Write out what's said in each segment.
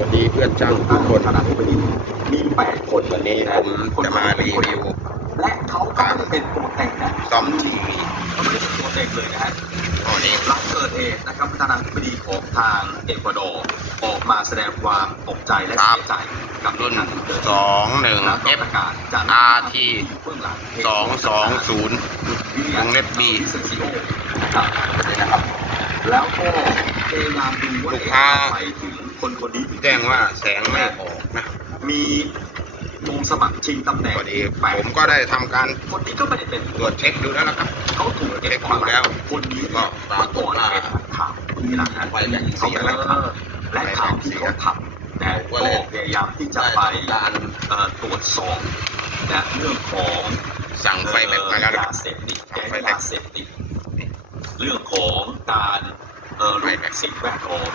วัสดีเพื่อนช่างทุตั้กงคนขนาดนี้พอดีมีแปดคนวันนี้ผมจะมารีวิวและเขาก็ไม่ได้เป็นตัวแต่งนะซ่อมทีวีเขาไม่ได้เป็นตัวแต่งเลยนะฮะอ๋อนี่หลังเกิดเหตุนะครับประธานาธิบดีของทางเอกวาดอร์ออกมาแสดงความตกใจและเสียใจกับรุ่นเหตุการณ์ที่เกิดสองหนึ่งแล้วก็ F ประกาศจาก RT เบื้องหลังสองสองศูนย์วงเล็บ B เซนซิโอนะครับนี่นะครับแล้วก็พยายามดูว่าลูกค้าไปถึง คนคนนี้แจ้งว่าแสงไม่ออกนะ มีลงสมัครชิงตำแหน่งพอดีแปดผมก็ได้ทำการคนนี้ก็ไม่ได้เป็นตรวจเช็คดูแล้วนะครับเขาถูกเก็บเช็คดูแล้วคนนี้ก็ก็ปรากฏว่าเป็นข่าวนี่นะฮะไฟแบตเสียและข่าวและข่าวที่เขาทำแต่ก็พยายามที่จะไปได้ทำการเอ่อตรวจสอบนะเรื่องของสั่งไฟแบตมาแล้วนะคยารับเสพติดสั่งไฟแก๊งแบตยาเสพติดเรื่องของการ เอ่อไฟรูปแบตสิ่งแวดล้อม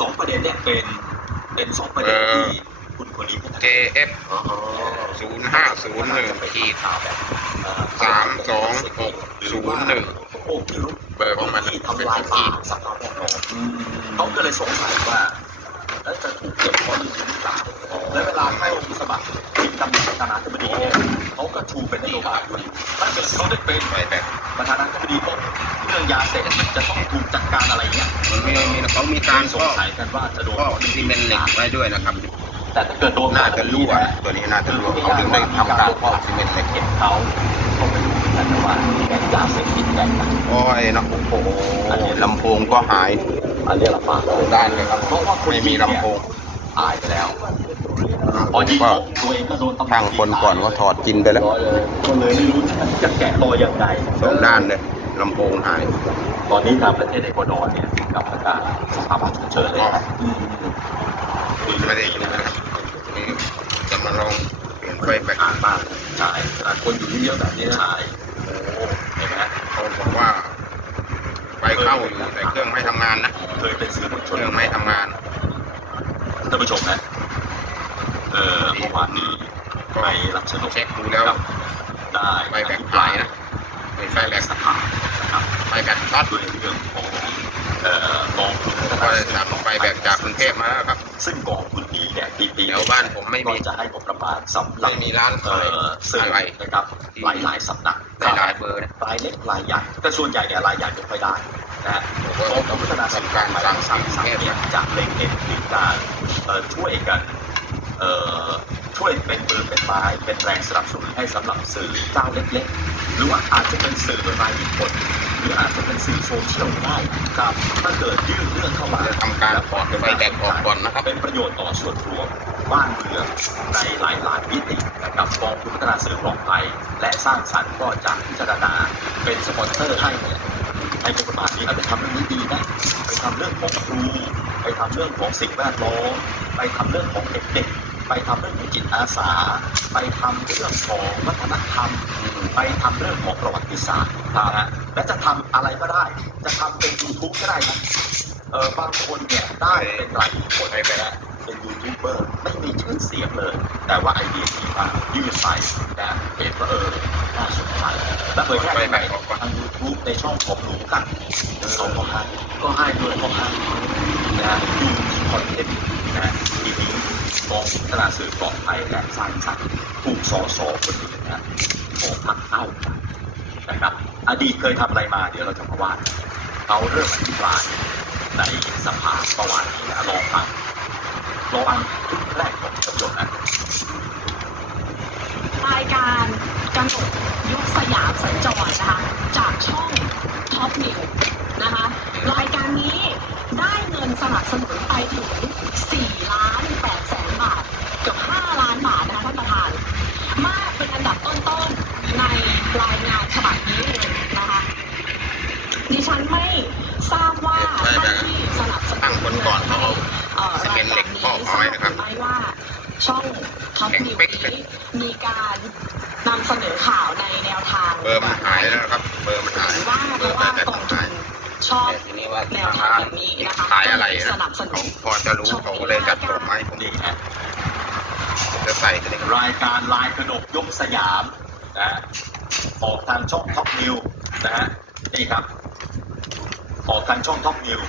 สองประเด็นเนี่ยเป็นเป็นสองประเด็นเอ่อที่คุณคนนี้พัฒนา JF อ๋อศูนย์ห้าศูนย์หนึ่งขีดข่าวแบบเอ่อสามสองหกศูนย์หนึ่งโอ้ที่รู้เบอร์ของมันที่เป็นทำลายขีป่าดสภาพแวดล้อมเขาก็เลยสงสัยว่า แล้วจะถูกเก็บข้อมูลหรือเปล่าและเวลาเข้าสมัครชิงตำแหน่งประธานาธิบดีเนี่ยเขาก็ชูเป็นนโยบายด้วยถ้าเกิดเขาได้เป็นไฟแบตประธานาธิบดีปุ๊บเรื่องยาเสพติดจะต้องถูกจัดการอะไรเงี้ยมันมีมีเขามีการสงสัยกันว่าจะโดนก็ซีเมนต์เหล็กไว้ด้วยนะครับ แต่ถ้าเกิดโดนน่าจะรั่วนะตัวนี้น่าจะรั่วเขาถึงได้ทำการพอกซีเมนต์เหล็กเก็บเขาก็ไม่รู้กันนะว่าแก๊งยาเสพติดแก๊งไหนโอ้ยเนาะโอ้โหลำโพงก็หาย อันนี้ลำบากด้านเลยครับเพราะว่าคนไม่มีลำโพงตายไปแล้วพอยิงก็ตัวเองก็โดนตำรวจช่างคนก่อนก็ถอดกินไปแล้วก็เลยไม่รู้จะแกะตัวยังไงสองด้านเลยลำโพงหาย ตอนนี้ทางประเทศเอกวาดอร์เนี่ยถึงกับประกาศสภาวะฉุกเฉินเลยครับอืมไม่ได้อยู่นะครับนี่จะมาลองเปลี่ยนไฟแบตอ่านมากใช่ขนาดคนอยู่ที่เยอะแบบนี้นะใช่โอ้เห็นไหมเขาบอกว่าไฟเข้าอยู่แต่เครื่องไม่ทำงานนะ เคยเป็นสื่อมวลชเคนรื่องไม่ทำงานท่านผู้ชมนะเออเมื่อวานนี้ไปรับชนกเช็คดูแล้วครับได้ไฟแบตหายนะเป็นไฟแบตสภานะครับไฟแบตช็อตด้วยเรื่องของเอ่อกองทุนพัฒก็นาเลยสั่งไฟแบตจากกรุงเทพมาแล้วครับ ซึ่งกองทุนนี้ เนี่ยปีปีแถวบ้านผมไม่มีก็จะให้งบประมาณสำหรับไม่มีร้านเอ่ขายอสื่ออะไรนะครับหลายหลายๆสำนักได้หลายเบอร์นะรายเล็กรายใหญ่แต่ส่วนใหญ่เนี่ยรายใหญ่ไม่ค่อยได้นะฮะผมกก็องทุนพัฒนาสื่อทำการสั่งสั่สั่งงสั่งเทพเนี่ยนะจะเล็งเน้นถึงการเอ่อช่วยกันเอ่อ ช่วยเป็นมือเป็นไม้เป็นแรงสนับสนุนให้สำหรับสื่อเจ้าเล็กๆ หรือว่าอาจจะเป็นสื่อรายบุคคลหรืออาจจะเป็นสื่อโซเชียลก็ได้ครับถ้าเกิดยื่นเรื่องเข้ามาจะทำการถอดไฟแบตออกก่อนนะครับเป็นประโยชน์ต่อส่วนรวมบ้านเมืองในหลายหลายๆมิตินะครับกองทุนพัฒนาสื่อปลอดภัยและสร้างสรรค์ก็จะพิจารณาเป็นสปอนเซอร์ให้เนี่ยให้กฎหมายนี้เอาไปทำเรื่องนี้ดีนะไปทำเรื่องของครูไปทำเรื่องของสิ่งแวดล้อมไปทำเรื่องของเด็กๆ ไปทำเรื่องของจิตอาสา ไปทำเรื่องของวัฒนธรรม ไปทำเรื่องของประวัติศาสตร์นะฮะและจะทำอะไรก็ได้ จะทำเป็นยูทูบก็ได้นะเออบางคนเนี่ยได้เป็นรายคคลไปแล้วเป็นยูทูบเบอร์ไม่มีชื่อเสียงเลย แต่ว่าไอเดียดีมากยื่นไปนะเห็นว่าเออน่าสนใจแล้วเผยแพร่ไปไหนทางยูทูบในช่องของหนูกันเขาก็ให้ก็ให้ด้วยก็ให้นะดูคอนเทนต์นะทีนี้ องพัฒนาสื่อปลอดภัยและสร้างสรรค์ถูกสอสอคนหนึ่งนะของพรรคเก้าไกลนะครับ อดีตเคยทำอะไรมาเดี๋ยวเราจะมาว่าเขาเริ่มอธิบายในสภาประวัตินี้นะลองฟังลองฟังชุดแรกของตำรวจนะรายการกำหนดยุคสยามสัญจรนะคะจากช่องท็อปนิวนะคะรายการนี้ได้เงินสนับสนุนไปถึง4ล้าน เกือบ5ล้านบาทนะคะท่านประธาน มากเป็นอันดับต้นๆในรายงานฉบับนี้เลยนะคะดิฉันไม่ทราบว่าท่านที่สนับสนุนตั้งคนก่อนเขาเอาเอ่อซีเมรายนต์เหล็การกนี้พอกทเอาราไว้บหนะครับรือไม่ว่าช่องท็อปนิวแข็งเป๊กนี้มีการนำเสนอข่าวในแนวทางเบอร์มันหายแล้วนะครับเบอร์มันหายหรือว่าเบเพอร์ราะไฟว่าแบตกอมังนทุหายนชอบแต่ทีนี้ว่าแนวทางทางร้านแบบนี้นะคะขายอะไรก็เลยนะสนับสนุเขานพอจะรู้เขาก็เลยจัดส่งมาให้ผมนี่ จะใส่กันเลยรายการลายกระดกยกสยามนะออกทางช่องท็อปนิวนะฮะนี่ครับ ออกทางช่องท็อปนิว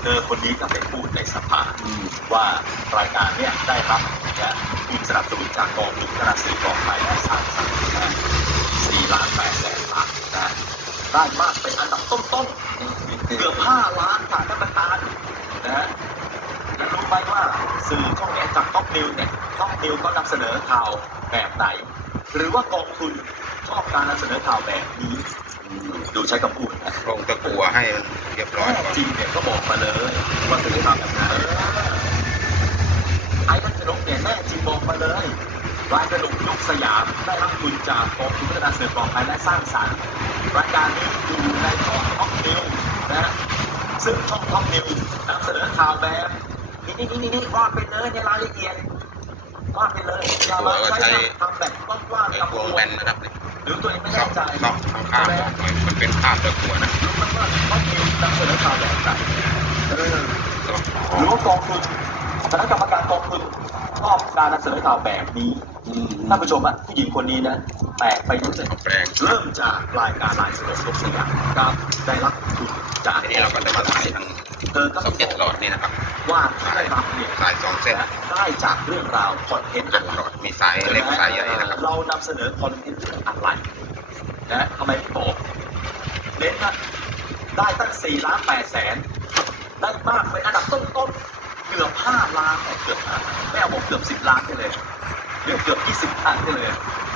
เธอคนนี้ก็ไปพูดในสภาว่ารายการเนี่ยได้รับนะทุนสนับสนุนจากกองทุนพัฒนาสื่อปลอดภัยและสร้างสรรค์นะสี่ล้านแปดแสนบาทนะได้มากเป็นอันดับต้นๆเกือบห้าล้านค่ะท่านประธานนะฮะแล้วรู้ไหมว่าสื่อช่องนี้จากท็อปนิวเนี่ย ท็อปนิวก็นำเสนอข่าวแบบไหน หรือว่ากองทุนชอบการนำเสนอข่าวแบบนี้ดูใช้คำพูดนะลงตะกัวให้มันเรียบร้อยแน่ก่อนจริงเนี่ยก็บอกมาเลยว่าสื่อข่าวแบบไหนไอ้ท่านกระดกเนี่ยแน่จริงบอกมาเลยรายกระดกยุคสยามได้รับทุนจากกองทุนพัฒนาสื่อปลอดภัยและสร้างสรรค์รายการนี้อยู่ในช่องท็อปนิวนะฮะซึ่งช่องท็อปนิวนำเสนอข่าวแบบ นี่นี่นี่นี่วาดไปเลยในรายละเอียด วาดไปเลยอย่ามาใช้ทำแบบกว้างไอ้ๆกับวงแบนนะครับเนี่ยหรือตัวเองไม่ซอแน่กใจซอกข้างๆออกไปมันเป็นภาพตะกัวนะรู้ไหมว่าท็อปนิวนำเสนอข่าวแบบไหนเออซอกหรือว่ากองทุน คณะกรรมการกองทุนชอบการนำเสนอข่าวแบบนี้ท่านผู้ชมอะผู้หญิงคนนี้นะแปลกไปนิดเลยแปลงเริ่มจากรายการรายสดยกสยามครับได้รับทุนจากทีนี้เราก็จะมาใส่ทางเธอก็ซ็อกเก็ตหลอดนี่นะครับว่าที่ได้รับเนี่ยสายสองเส้นได้จากเรื่องราวคอนเทนต์เจ็ดหลอดมีสายเล็กสายใหญ่นะครับเรานำเสนอคอนเทนต์เรื่องอะไรนะทำไมไม่บอกเน้นนะได้ตั้ง4ล้าน8แสนได้มากเป็นอันดับต้นๆ เกือบ5ล้านเกือบ5ไม่เอาบอกเกือบ10ล้านไปเลยเกือบเกือบ20ล้านไปเลย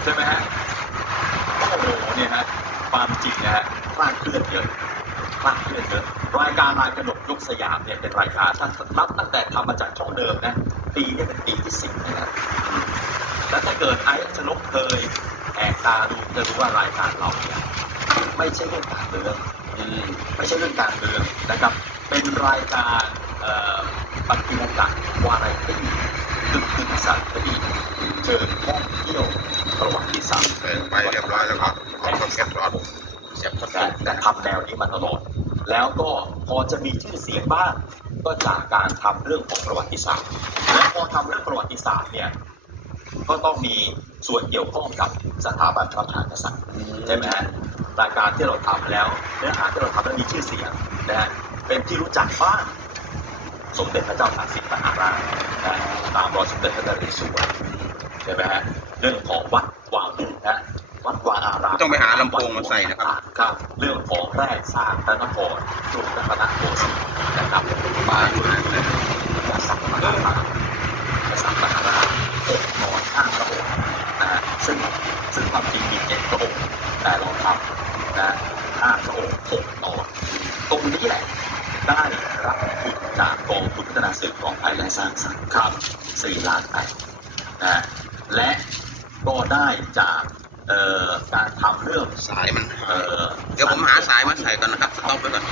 ใช่ไหมฮะโอ้โหเนี่ยฮะความจริงนะฮะคลาดเคลื่อนเยอะคลาดเคลื่อนเยอะรายการรายกระดกยกสยามเนี่ยเป็นรายการตั้งนับตั้งแต่ทำมาจากช่องเดิมนะปีนี้เป็นปีที่สิบนะครับแล้วถ้าเกิดไอ้ชนกเคยแอบตาดูจะรู้ว่ารายการเราเนี่ยไม่ใช่เรื่องการเมืองอืมไม่ใช่เรื่องการเมืองนะครับ เป็นรายการเอ่อ ปฏิบัติการวาไรตี้กึ่งกึ่สารคดีเชิญท่องเที่ยวประวัติศาสตร์เออไปเรียบร้อยแล้วก็เอาซ็อกเก็ตหลอดเสียบเข้าแต่ไปแต่ทำแนวนี้มาตลอด แล้วก็พอจะมีชื่อเสียงบ้างก็จากการทำเรื่องของประวัติศาสตร์ และพอทำเรื่องประวัติศาสตร์เนี่ยก็ต้องมีส่วนเกี่ยวข้องกับสถาบันพระมหากษัตริย์ใช่ไหมฮะรายการที่เราทำแล้วเนื้อหาที่เราทำแล้วมีชื่อเสียงนะฮะเป็นที่รู้จักบ้าง สมเด็จพระเจ้าตากสินมหาราชนะตามรอยสมเด็จพระนเรศวรใช่ไหมฮะเรื่องของวัดวางนะวัดวาอารามต้องไปหาลำโพงมาใส่นะครับครับเรื่องของแรกสร้างพระนครกรุงรัตนโกสินทร์นะครับมาอยู่ในกษัตริย์มหาราชกษัตริย์มหาราชอกนอนห้าพระองค์นะฮะซึ่งซึ่งความจริงมีเจ็ดพระองค์แต่เราทำนะห้าพระองค์หกตอนตรงนี้แหละได้รับทุน จากกองทุนพัฒนาสื่อปลอดภัยและสร้างสรรค์ครับสี่ล้านแปดนะฮะและก็ได้จากเอ่อการทำเรื่องสายมันเอ่อเดี๋ยวผมหาสายมาใส่ก่อนนะครับสต็อปไว้ก่อน